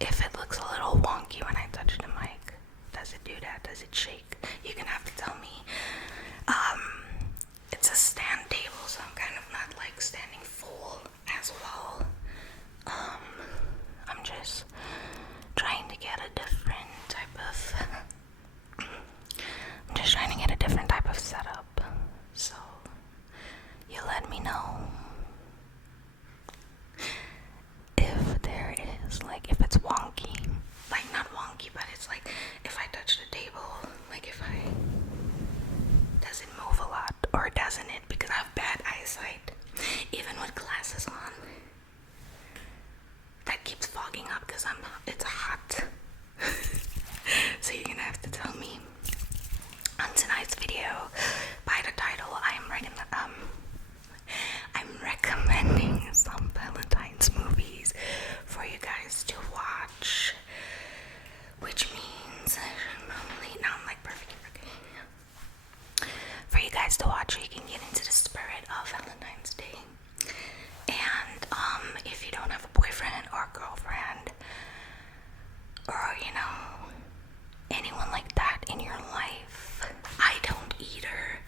if it looks a little wonky when I touch the mic. Does it do that? Does it shake? You're gonna have to tell me. It's a stand table, so I'm kind of not like standing full as well. I'm just trying to get a different type of setup. So you let me know if there is, like, if it's wonky. Like, not wonky, but it's like if I touch the table, like if I, does it move a lot or doesn't it? Because I have bad eyesight, even with glasses on. That keeps fogging up because it's hot. So you're gonna have to tell me. On tonight's video, by the title, I'm recommending some Valentine's movies for you guys to watch, which means now I'm like perfect. Okay. For you guys to watch so you can get into the spirit of Valentine's Day. And if you don't have a boyfriend or girlfriend, or anyone like that in your life, I don't either.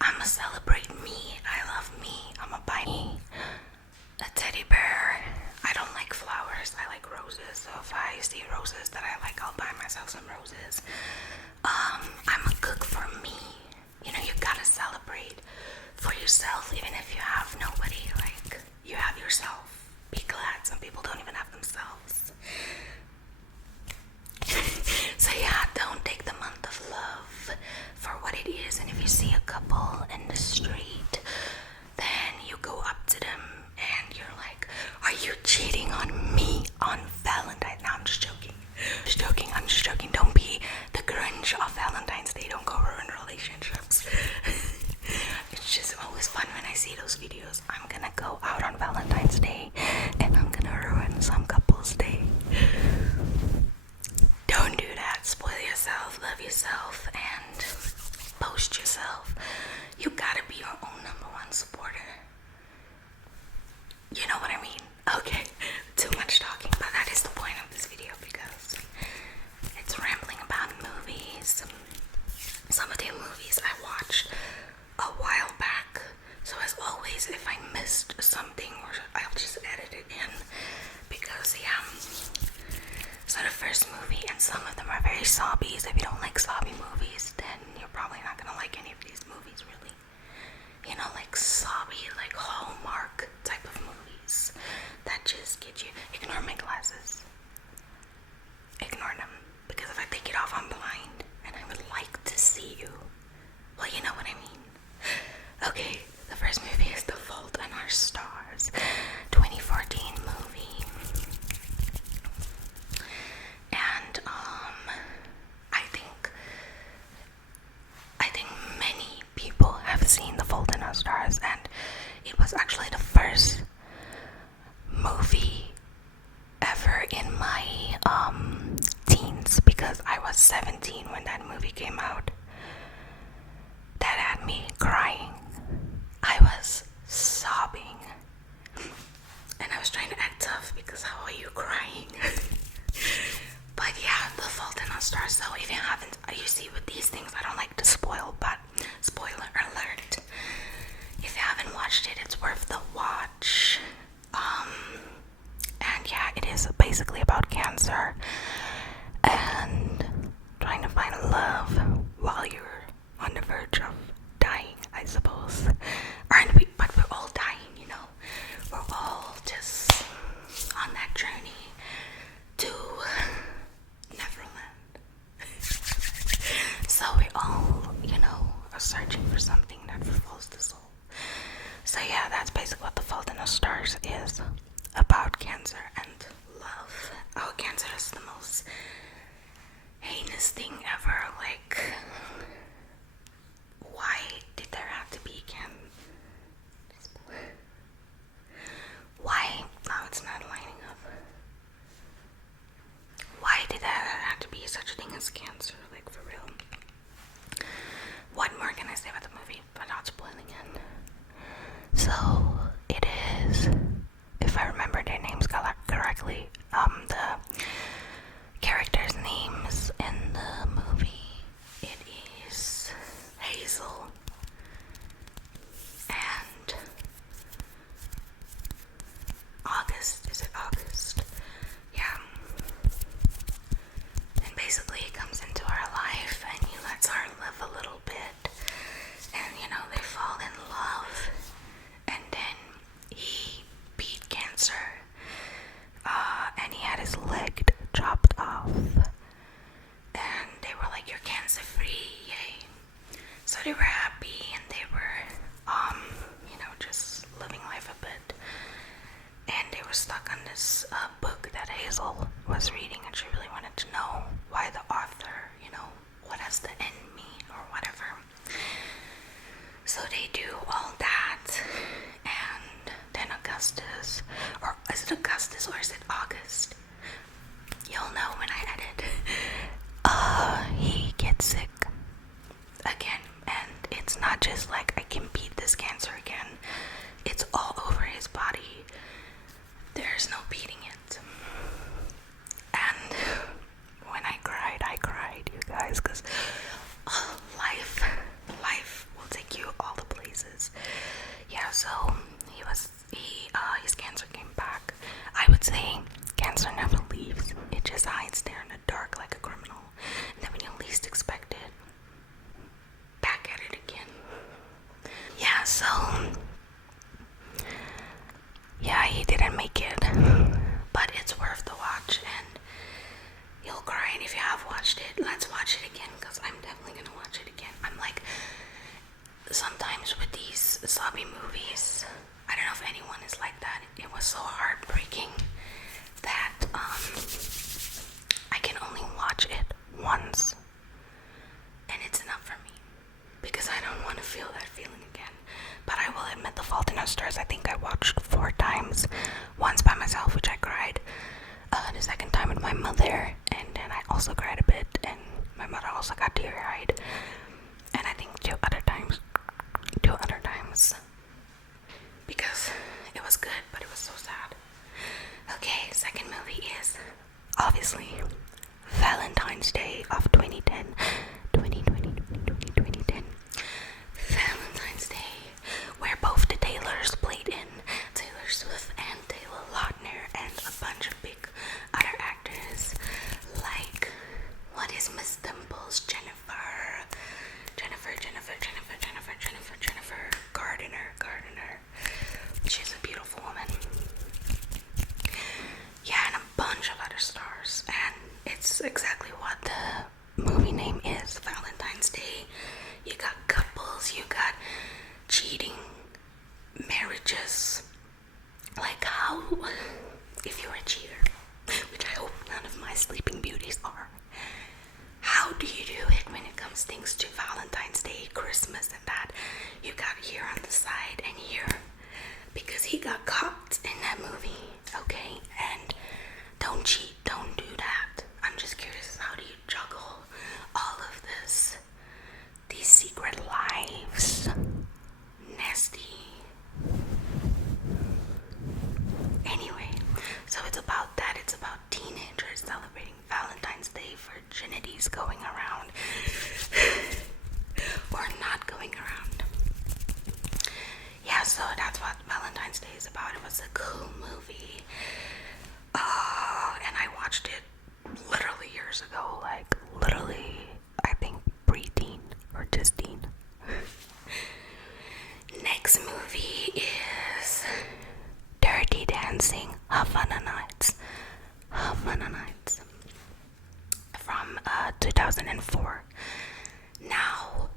I'ma celebrate me. I love me. I'ma buy me a teddy bear. I don't like flowers. I like roses. So if I see roses that I like, I'll buy myself some roses. I'm a cook for me. You gotta celebrate for yourself, even if you have nobody. Like, you have yourself. Be glad. Some people don't even have themselves. So yeah, don't take the month of love for what it is. And if you see a couple in the street, then you go up to them and you're like, are you cheating on me on Valentine's? No, I'm just joking. I'm just joking. Don't be the Grinch of Valentine's Day. Don't go ruin relationships. It's just always fun when I see those videos. I'm gonna go out on Valentine's Day and I'm gonna ruin some couple's day. Don't do that. Spoil yourself, love yourself, and post yourself. You gotta be your own #1 supporter. You know what I mean? Okay, too much talking, but that is the point of this video because it's rambling about movies. Some of the movies I watched a while back, so as always, if I missed something, I'll just edit it in because so the first movie, and some of them are very sobbies. If you don't like sobby movies, then you're probably not gonna like any of these movies, really. Like sobby, like Hallmark type of movies that just get you. Ignore my glasses. Ignore them, because if I take it off, I'm blind, and I would like to see you. Well, you know what I mean. Okay, the first movie is The Fault in Our Stars, 2014 movie. And I think many people have seen The Fault in Our Stars, and it was actually the first movie ever in my teens, because I was 17 when that movie came out. That had me crying. I was sobbing, and I was trying to act tough because how are you crying? But yeah, The Fault in Our Stars. So if you haven't, you see with these things, I don't like to spoil, but spoiler alert. If you haven't watched it, it's worth the watch. And yeah, it is basically about cancer and trying to find love while you're on the verge of dying, I suppose. But we're all dying, We're all just on that journey to Neverland. So we all, are searching for something that fulfills the soul. So yeah, that's basically what The Fault in Our Stars is about: cancer and love. Oh, cancer is the most heinous thing ever. Like, why did there have to be why? No, it's not lining up. Why did there have to be such a thing as cancer? Like, for real. What more can I say about the movie without spoiling it? So it is, if I remember their names correctly, the Hazel was reading and she really wanted to know why the author, what does the end mean or whatever. So they do all that, and then Augustus, or is it Augustus or is it August? You'll know when I edit. He gets sick again, and it's not just like I can beat this cancer again. It's all over his body. There's no beating it. And when I cried, you guys, because life will take you all the places. Yeah, so his cancer came back. I would say cancer never leaves. It just hides there in the dark like a criminal. And then when you least expect it, back at it again. Yeah, so yeah, he didn't make it, but it's worth the watch, and you'll cry. And if you have watched it, let's watch it again, because I'm definitely gonna watch it again. I'm like, sometimes with these zombie movies, I don't know if anyone is like that. It was so heartbreaking that I can only watch it once, and it's enough for me, because I don't want to feel that feeling again. But I will admit, The Fault in Our Stars, I think I watched 4 times. Once by myself, which I cried. The second time with my mother, and then I also cried a bit, and my mother also got teary-eyed. And I think two other times, because it was good, but it was so sad. Okay, second movie is obviously Valentine's Day of 2010. 2010. Valentine's Day, where both the Taylors played in, Taylor Swift and Taylor Lautner, and a bunch of big other actors, like, what is Miss Dimples, Jennifer Gardner. She's a beautiful woman. Yeah, and a bunch of other stars, and it's exactly what the movie name is, Valentine's Day. You got couples, you got cheating, marriages. Like, how, if you're a cheater, which I hope none of my sleeping beauties are, how do you do it when it comes things to Valentine's Day, Christmas, and that? You got here on the side and here, because he got caught in that movie, okay? And don't cheat, don't do that. I'm just curious, how do you juggle all of this? These secret lives. Nasty. Anyway, so it's about that. It's about teenagers celebrating Valentine's Day, virginities going around or not going around. Yeah, so that's what Valentine's Day is about. It was a cool movie. And I watched it literally years ago. Like, literally, I think pre-teen or just teen. Next movie is Dirty Dancing, Havana Nights from 2004. Now,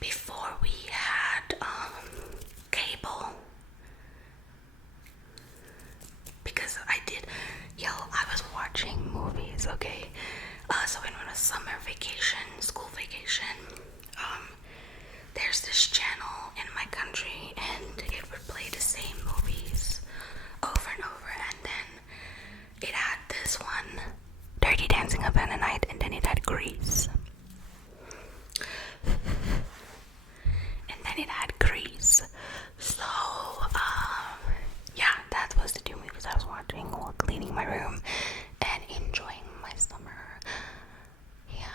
before we had cable, because I was watching movies, okay? So when it was summer vacation, school vacation, there's this channel in my country, and it would play the same movies over and over, and then it had this one, Dirty Dancing Havana Night, and then it had Grease. So, yeah, that was the 2 movies I was watching while cleaning my room and enjoying my summer. Yeah,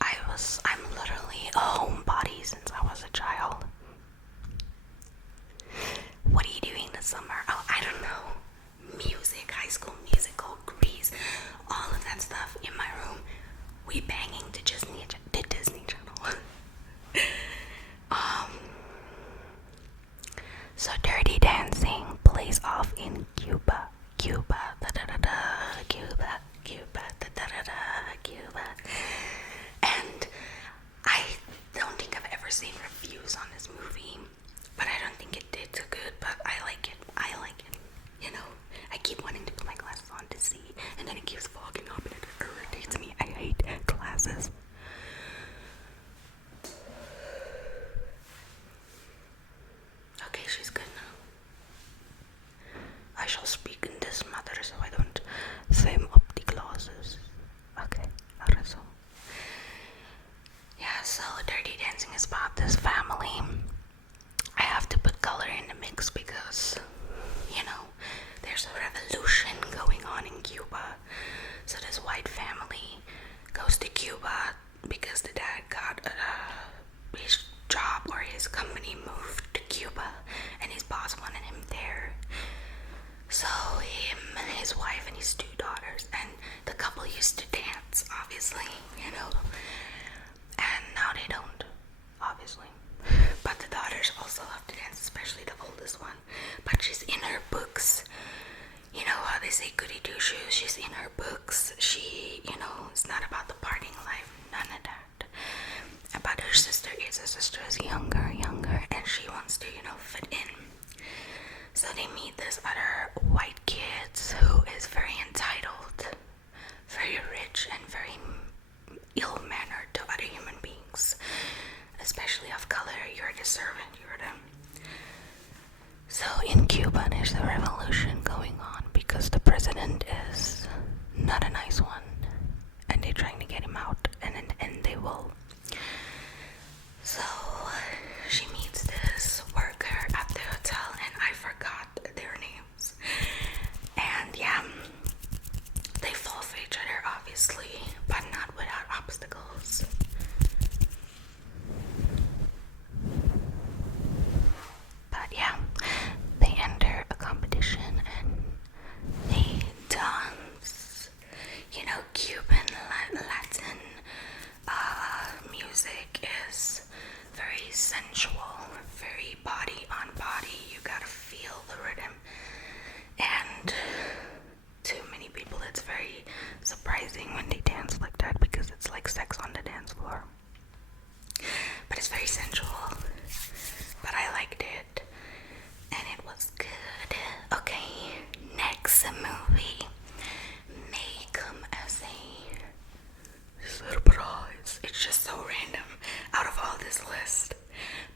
I'm literally a homebody since I was a child. What are you doing this summer? Oh, I don't know. Music, High School Musical, Grease, all of that stuff in my room. We banging to just in her books, she, it's not about the partying life, none of that. But her sister is younger, and she wants to, fit in. So they meet this other white kid who is very entitled, very rich, and very ill-mannered to other human beings, especially of color. You're the servant, you're the... So in Cuba, there's a revolution going on because the president is not a nice one, and they're trying to get him out, and in the end they will. So she meets this worker at the hotel, and I forgot their names. And yeah, they fall for each other, obviously, but not without obstacles. But yeah, they enter a competition and they dance. Cuban Latin music is very sensual, very body on body. You gotta feel the rhythm. And to many people, it's very surprising when they dance like that because it's like sex on the dance floor. But it's very sensual. But I liked it, and it was good. Okay, next movie may come as a surprise. It's just so random out of all this list.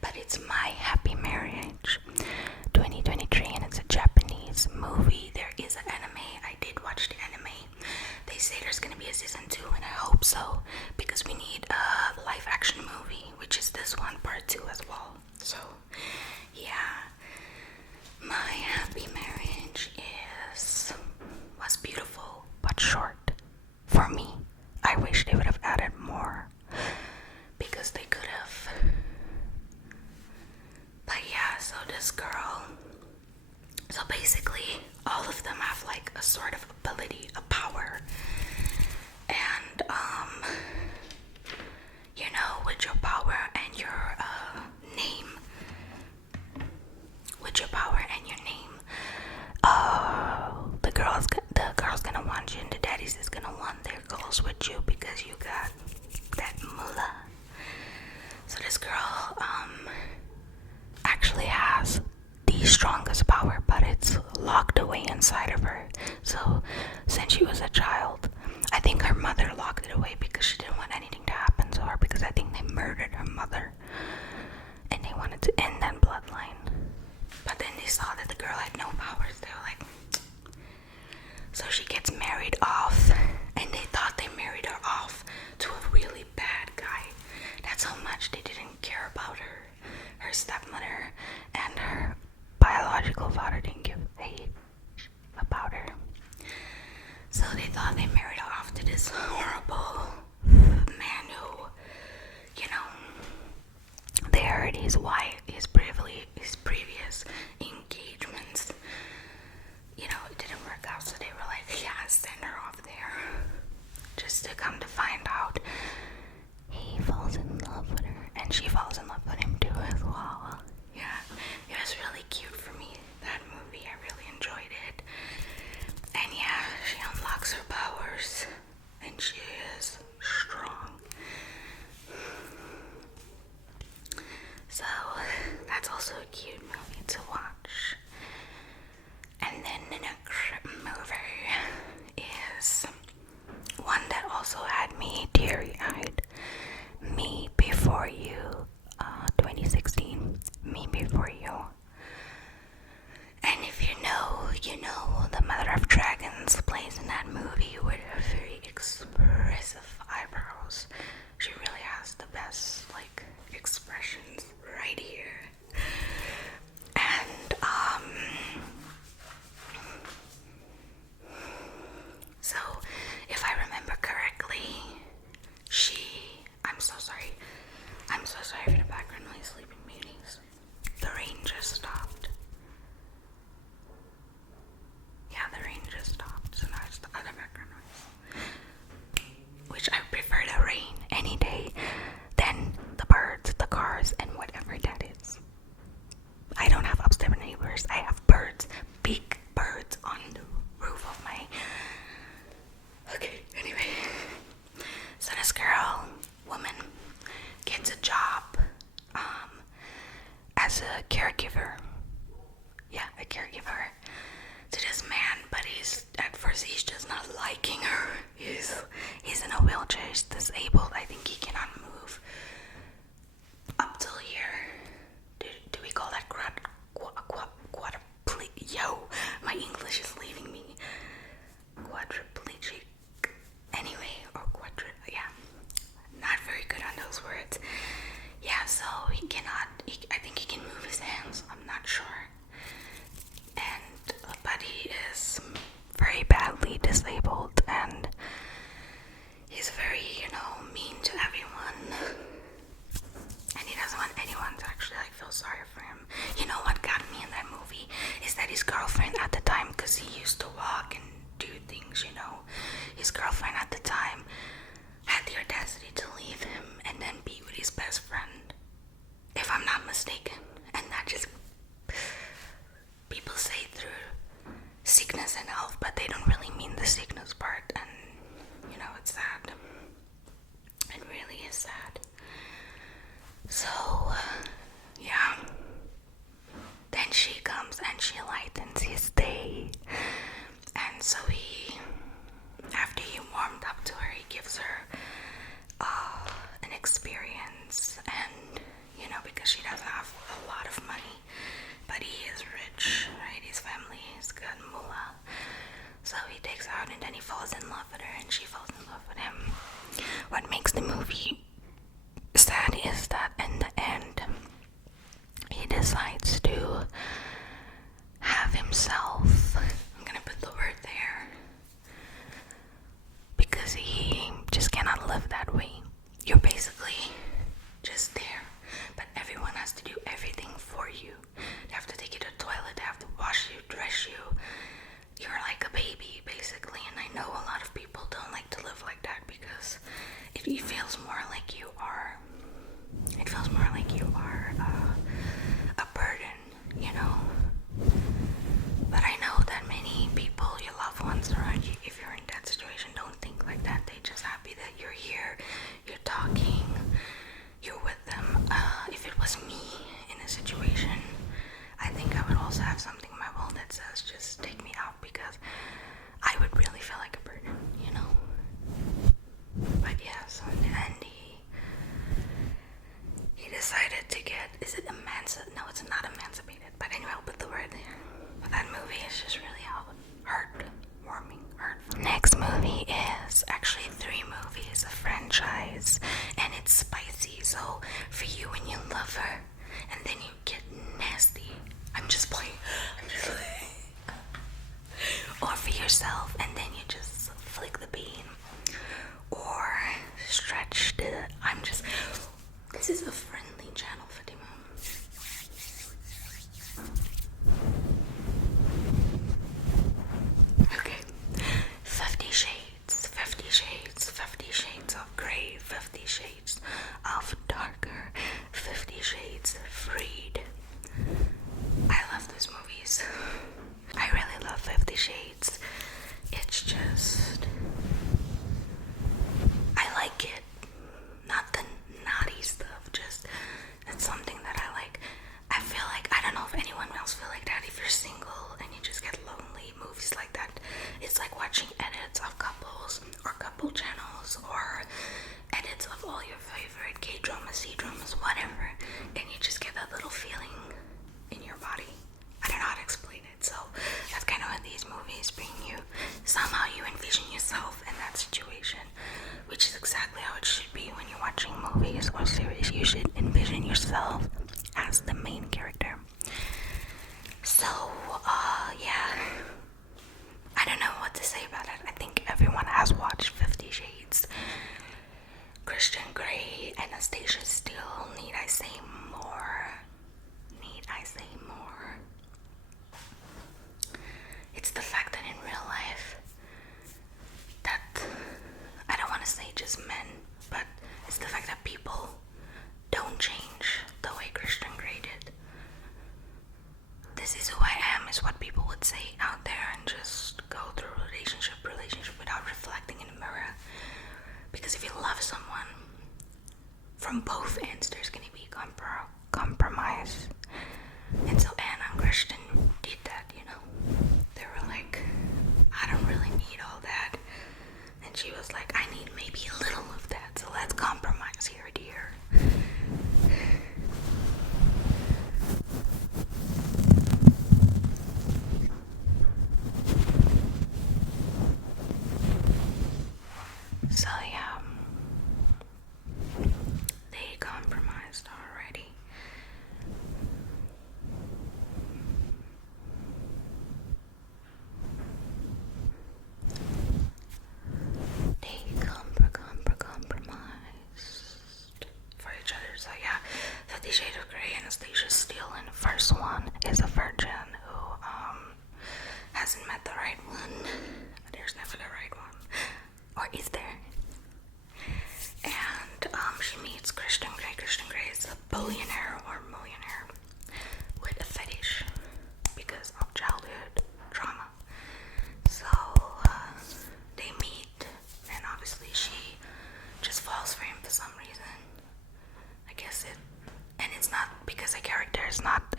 But it's My Happy Marriage 2023, and it's a Japanese movie. There is an anime. I did watch the anime. They say there's gonna be a season 2, and I hope so, because we need a live action movie, which is this one, part 2 as well. So yeah, My Happy Marriage was beautiful but short for me. I wish they would have added more, because they could have. But yeah, so this girl, so basically all of them have like a sort of ability, a power, and with your power and your name, the girl's gonna want you, and the daddies is gonna want their girls with you because you got that moolah. So this girl actually has the strongest power, but it's locked away inside of her. So since she was a child, I think her mother locked it away because she didn't want anything to happen to her, because I think they murdered her mother and they wanted to end that bloodline. But then they saw that the girl had no powers. They were like, so she gets married off, and they thought they married her off to a really bad guy. That's how much they didn't care about her stepmother, and her biological father didn't give a about her. So they thought they married her off to this horrible man who, they heard his previous engagements, it didn't work out, so they were like, yeah, send her off there. Just to come to find out, he falls in love with her, and she falls in love with him too as well. Yeah, it was really cute for me, that movie. I really enjoyed it. And yeah, she unlocks her powers, and she is strong. So So, yeah. Then she comes and she lightens his day. And so after he warmed up to her, he gives her an experience. And, because she doesn't have a lot of money, but he is rich, right? His family is good, mullah. So he takes her out and then he falls in love with her and she falls in love with him. What makes the movie sad is that in the end, he decides to have himself, I'm gonna put the word there, because he just cannot live that way. You're basically just there, but everyone has to do everything for you. They have to take you to the toilet, they have to wash you, dress you. You're like a baby, basically, and I know a lot of people don't like to live like that because it feels more like you are. It feels more like you are a burden, But I know that many people, your loved ones around you, if you're in that situation, don't think like that. They're just happy that you're here, you're talking, you're with them. If it was me in a situation, I think I would also have something in my will that says just take me out because I would really feel like a burden, But yeah, so in the end he decided to get, is it no, it's not emancipated, but anyway, I'll put the word there. But that movie is just really heartwarming. Next movie is actually 3 movies, a franchise, and it's spicy. So for you when you love her, and then you get nasty, I'm just playing. Or for yourself, and then you just flick the bean, or stretch the. This is a friendly channel, Fatima. Okay. 50 Shades, 50 Shades, 50 Shades of Grey, 50 Shades of Darker, 50 Shades Freed. I love those movies. I really love 50 Shades. It's just, I like it. Not the naughty stuff, just it's something that I like. I feel like, I don't know if anyone else feel like that. If you're single and you just get lonely, movies like that, it's like watching edits of couples or couple channels or edits of all your favorite K-dramas, C-dramas, whatever, and you just get that little feeling in your body. I don't know how to explain it. So that's kind of what these movies bring you. Somehow you envision yourself in that situation, which is exactly how it should be when you're watching movies or series. You should envision yourself as the main character. So, yeah. I don't know what to say about it. I think everyone has watched 50 Shades. Christian Grey, Anastasia Steele, need I say more? Need I say more? It's the fact that in real life, that, I don't want to say just men, but it's the fact that people don't change the way Christian Grey did. This is who I am, is what people would say out there, and just go through relationship without reflecting in the mirror. Because if you love someone, from both ends, there's gonna be compromise. And so Anna and Christian did that, They were like, I don't really need all that. And she was like, I need maybe a little of that, so let's compromise here, dear. So yeah, they compromised already.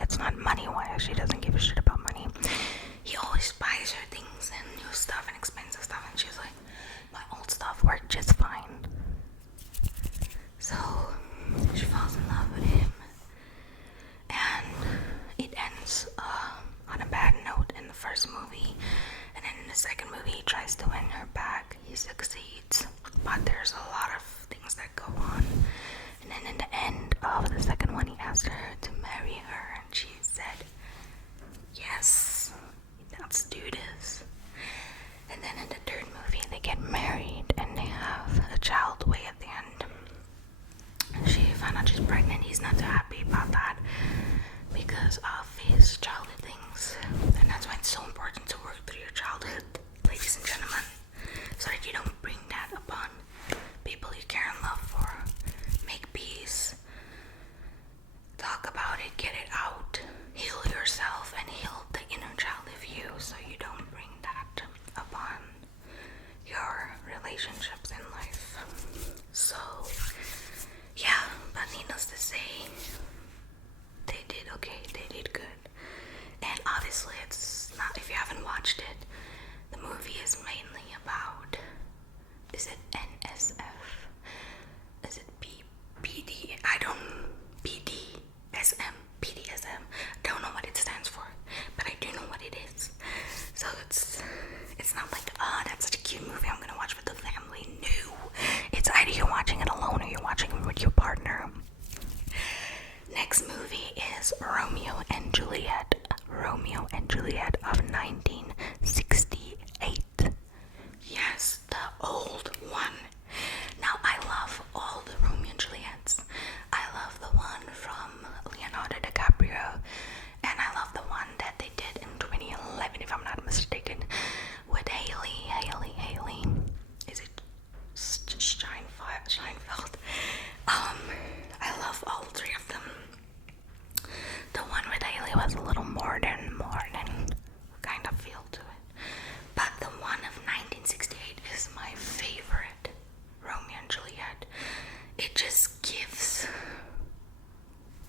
it's not money wise. She doesn't give a shit about money. He always buys her things and new stuff and expensive stuff, and she's like, my old stuff worked just fine. So she falls in love with him, and it ends on a bad note in the first movie, and then in the second movie he tries to win her back. He succeeds, but there's a lot of things that go on, and then in the end of the second one he asked her to marry her, and she said yes, let's do this. And then in the third movie they get married and they have a child way at the end. She found out she's pregnant. He's not too happy about that because of his childhood things, and that's why it's so important to work through your childhood, ladies and gentlemen, so that you don't bring that upon people you care and love for. Make peace, talk about it, get it out, heal yourself and heal the inner child of you, so you don't bring that upon your relationships in life. So yeah, but needless to say, they did okay, they did good. And obviously it's not, if you haven't watched it, the movie is mainly about, is it NSF? Is it BD? I don't, BDSM? BDSM? Don't know what it stands for, but I do know what it is. So it's not like, that's such a cute movie, I'm gonna watch with the family. No, it's either you're watching it alone or you're watching it with your partner. Next movie is Romeo and Juliet. Romeo and Juliet of 1968. Yes, the old one. Now I love all the Romeo and Juliets. I love the one from Leonardo DiCaprio, and I love the one that they did in 2011, if I'm not mistaken, with Haley. Is it Steinfeld? I love all three of them. The one with Haley was a little more than kind of feel to it, but the one of 1968 is my favorite. Romeo and Juliet. It just gives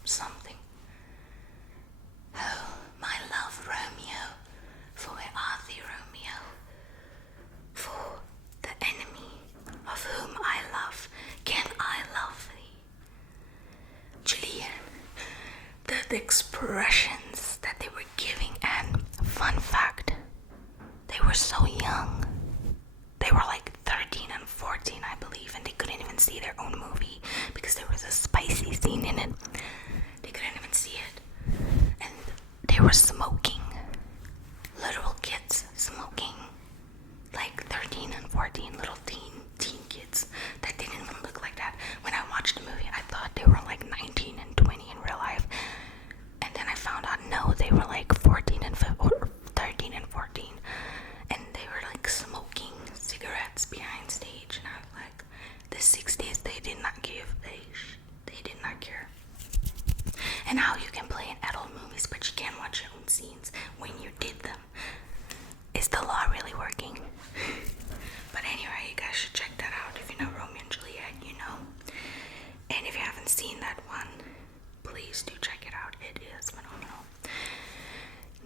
something. Oh, my love, Romeo, for where art thee, Romeo? For the enemy of whom I love, can I love thee? Juliet. The expressions that they were giving, and fun fact, they were so young. They were like 13 and 14, I believe, and they couldn't even see their own movie because there was a spicy scene in it. They couldn't even see it. And they were smoking. Literal kids smoking. Like 13 and 14, little teen kids that didn't even look like that. When I watched the movie, I thought they were like 19 and 20 in real life. And then I found out, no, they were like 14 and 15, or 13 and 14. And they were like smoking cigarettes behind stage. And I was like, the 60s, they did not give they did not care. And how you can play in adult movies, but you can't watch your own scenes when you did them. Is the law really working? But anyway, you guys should check that out. If you know Romeo and Juliet, you know. And if you haven't seen that one, please do check it out. It is phenomenal.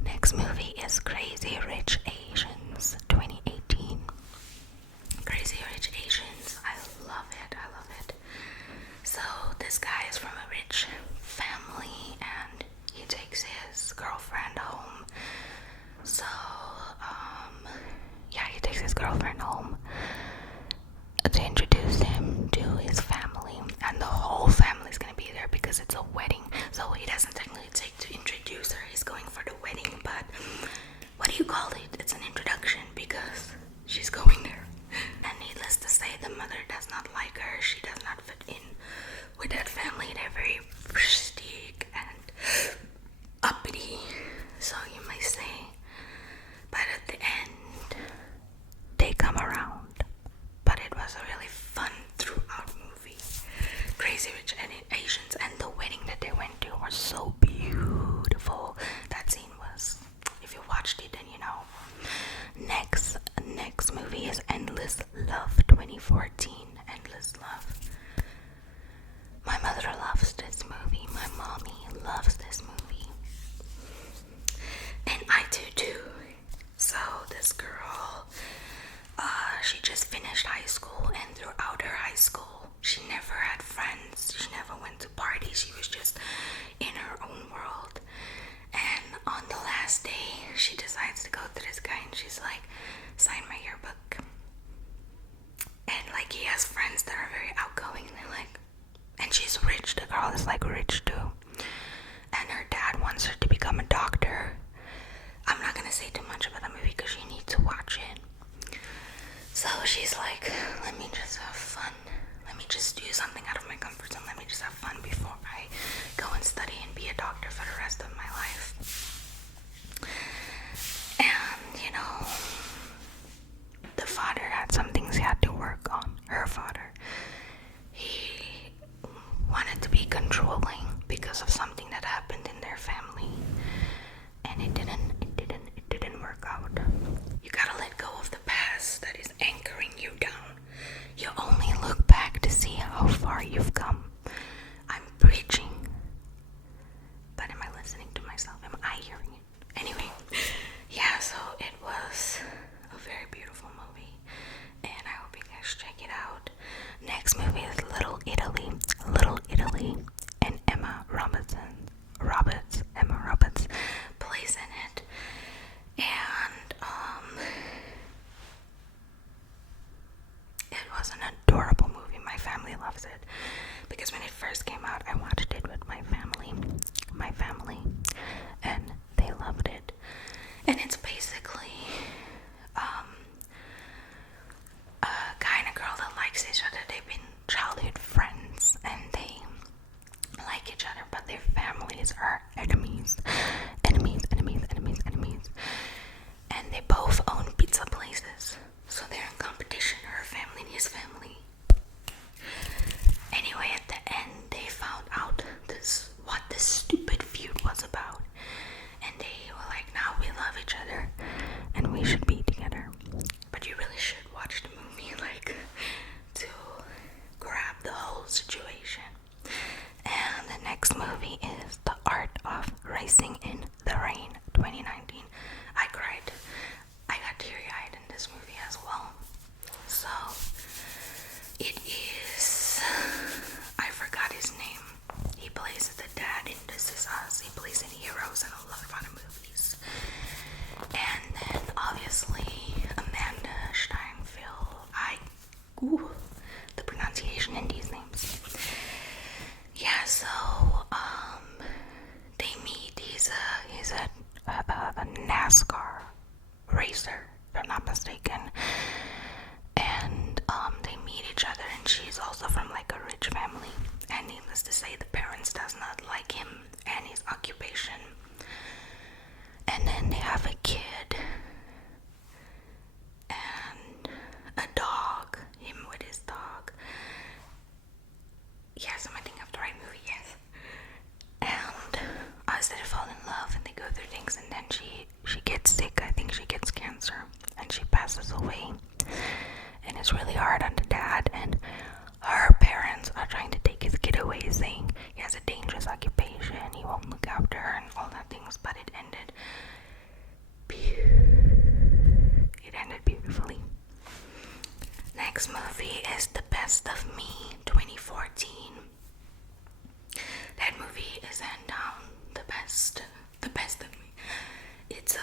Next movie is Crazy Rich Asians 2018. Crazy Rich Asians. I love it. So this guy is from a rich family and he takes his girlfriend home. So he takes his girlfriend home to introduce him to his family, and the whole family's gonna be there because it's a wedding. So he doesn't technically take to introduce her, he's going for the wedding, but what do you call it? It's an introduction because she's going there. And needless to say, the mother does not like her. She does not fit in with that family. They're very rustic and uppity, so you may say. But at the end, they come around. But it was a really fun throughout movie. Crazy Rich Asians, and the wedding that they went to was so beautiful. That scene was, if you watched it, then you know. Next movie is Endless Love 2014. Endless Love. My mother loves this movie. My mommy loves this movie. she just finished high school, and throughout her high school, she never had friends. She never went to parties. She was just in her own world. And on the last day, she decides to go to this guy, and she's like, sign my yearbook. And like, he has friends that are very outgoing, and they're like, and she's rich. The girl is like rich too, and her dad wants her to become a doctor. I'm not gonna say too much about the movie because you need to watch it. So she's like, let me just have fun. Let me just do something out of my comfort zone. Let me just have fun before I go and study and be a doctor for the rest of my life. And, you know, the father had some things he had to work on. Her father. He wanted to be controlling because of something that happened in their family. And it didn't work out. You gotta let go of the past that is anchoring you down. You only look back to see how far you've come. I'm preaching, but am I listening to myself? Am I hearing it? Anyway, yeah, so it was a very beautiful movie, and I hope you guys check it out. Next movie is Little Italy, and Emma Roberts plays in it. And it was an adorable movie. My family loves it because when it first came out, I watched it with my family, and they loved it. And it's basically a guy and a girl that likes each other. They've been childhood friends, and they like each other, but their families are enemies. And they both own pizza places, so they're in competition, her family and his family. Anyway, at the end, they found out what this stupid feud was about, and they were like, now we love each other and we should be together. But you really should watch the movie, like, to grab the whole situation. And the next movie is The Art of Racing in the Rain, 2019. I cried. I got teary-eyed in this movie as well. So, it is... I forgot his name. He plays the dad in This Is Us. He plays in Heroes and a lot of other movies. And then, obviously, Amanda Steinfeld. The pronunciation in these names. Yeah, so they meet. He's a NASCAR racer, if I'm not mistaken. And they meet each other, and she's also from like a rich family. And needless to say, the parents does not like him and his occupation. And then they have a kid and a dog. Him with his dog. Yes, am I thinking of the right movie? Yes. And as they fall in love and they go through things, and then she gets sick. I think she gets cancer, and she passes away. And it's really hard on the dad, and her parents are trying to take his kid away, saying he has a dangerous occupation, he won't look after her and all that things. But it ended beautifully. Next movie is The Best of Me, 2014. That movie is hands down the best of me. It's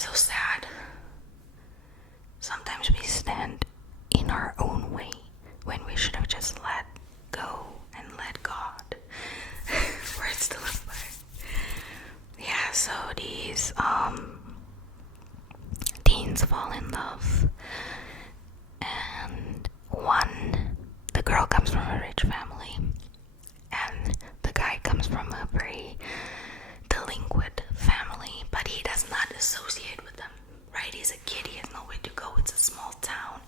so sad. Sometimes we stand in our own way when we should have just let go and let God. Words to live by. Yeah, so these teens fall in love, and the girl comes from a rich family, and the guy comes from a very delinquent family, but he does not associate with them, right? He's a kid, he has nowhere to go, it's a small town,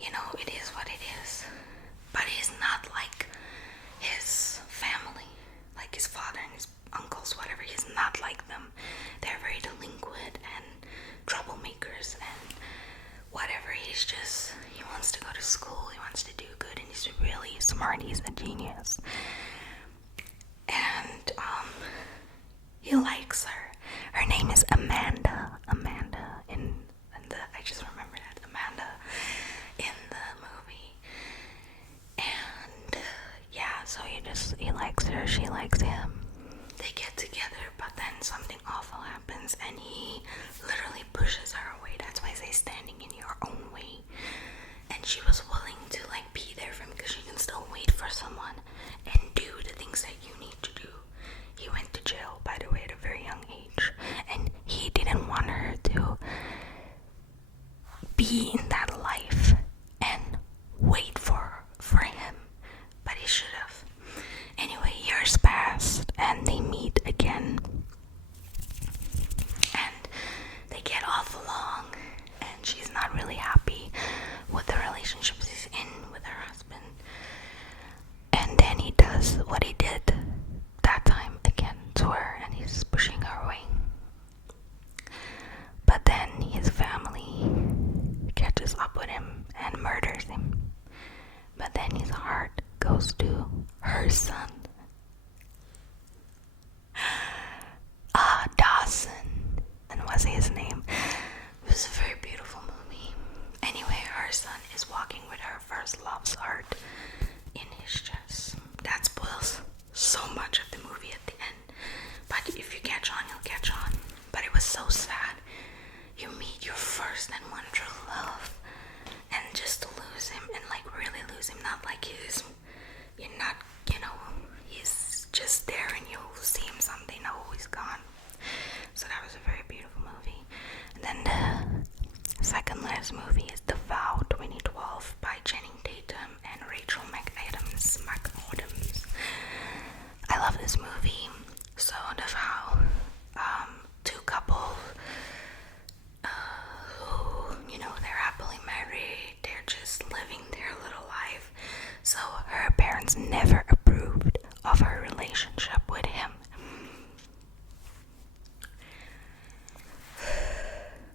you know, it is what it is. But he's not like his family, like his father and his uncles, whatever. He's not like them. They're very delinquent and troublemakers and whatever. He wants to go to school, he wants to do good, and he's really smart. He's a genius. And he likes her. Her name is Amanda in the be in that life and wait for him, but he should have. Anyway, years passed and they meet again, and they get off along, and she's not really happy with the relationship she's in with her husband. And then he does what he did that time again to her, and he's pushing her away. But then his family catches up with him and murders him. But then his heart goes to her son. Dawson, and was his name. It was a very beautiful movie. Anyway, her son is walking with her first love's heart in his chest. That spoils so much of the movie at the end. But if you catch on, you'll catch on. But it was so sad. You meet your first and one true love, and just to lose him, and like really lose him, not like you're not, he's just there and you see him someday, no, he's gone. So that was a very beautiful movie. And then the second last movie is The Vow 2012 by Channing Tatum and Rachel McAdams. I love this movie. So The Vow, two couples who, they're happily married, they're just living their little life. So her parents never approved of her relationship with him.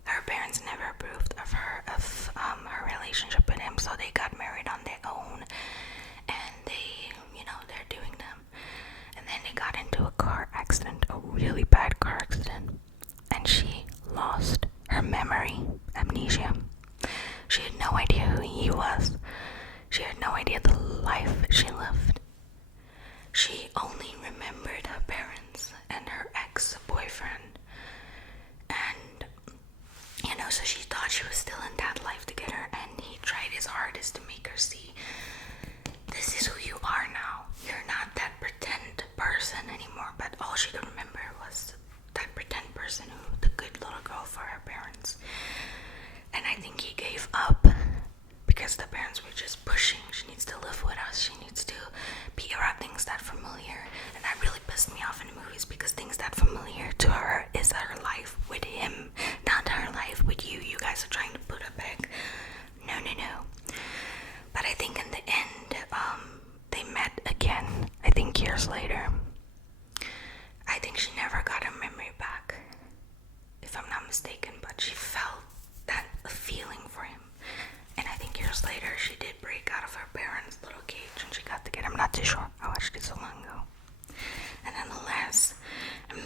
Her parents never approved of her relationship with him, so they got married on their own, and they, they're doing them. And then they got into a car accident, a really bad car accident, and she lost her memory, amnesia. She had no idea who he was. She had no idea the life she lived. She only remembered her parents and her ex-boyfriend. And, so she thought she was still in that life together, and he tried his hardest to make her see, this is who you are now. You're not that pretend person anymore. But all she could remember was that pretend person, the good little girl for her parents. And I think he gave up because the parents were just pushing. She needs to live with us. She needs to be around things that familiar. And that really pissed me off in the movies, because things that familiar to her is her life with him, not her life with you. You guys are trying to put her back. No. But I think in the end, they met again, I think years later. I think she never got her memory back, if I'm not mistaken, but she felt that feeling for him. And I think years later she did break out of her parents' little cage and she got to get him. I'm not too sure. I watched it so long ago. And then the last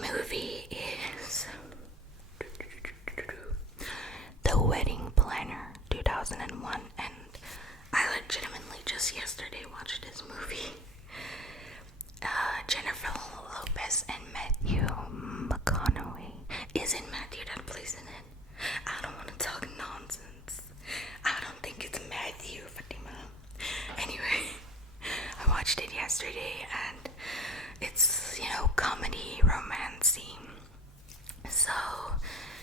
movie is The Wedding Planner 2001. And I legitimately just yesterday watched this movie. Jennifer Lopez and Matthew McConaughey. Is it Matthew that plays in it? I don't want to talk nonsense. I don't think it's Matthew, Fatima. Anyway, I watched it yesterday, and it's, comedy, romancy. So,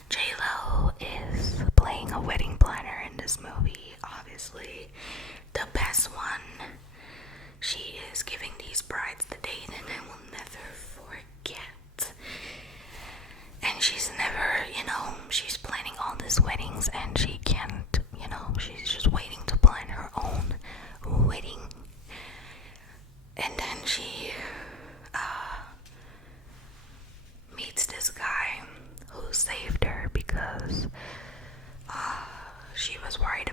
J-Lo is playing a wedding planner in this movie, obviously the best one. She is giving these brides the date, and I will never forget. And she's never, she's planning all these weddings, and she can't, she's just waiting to plan her own wedding. And then she meets this guy who saved her because she was worried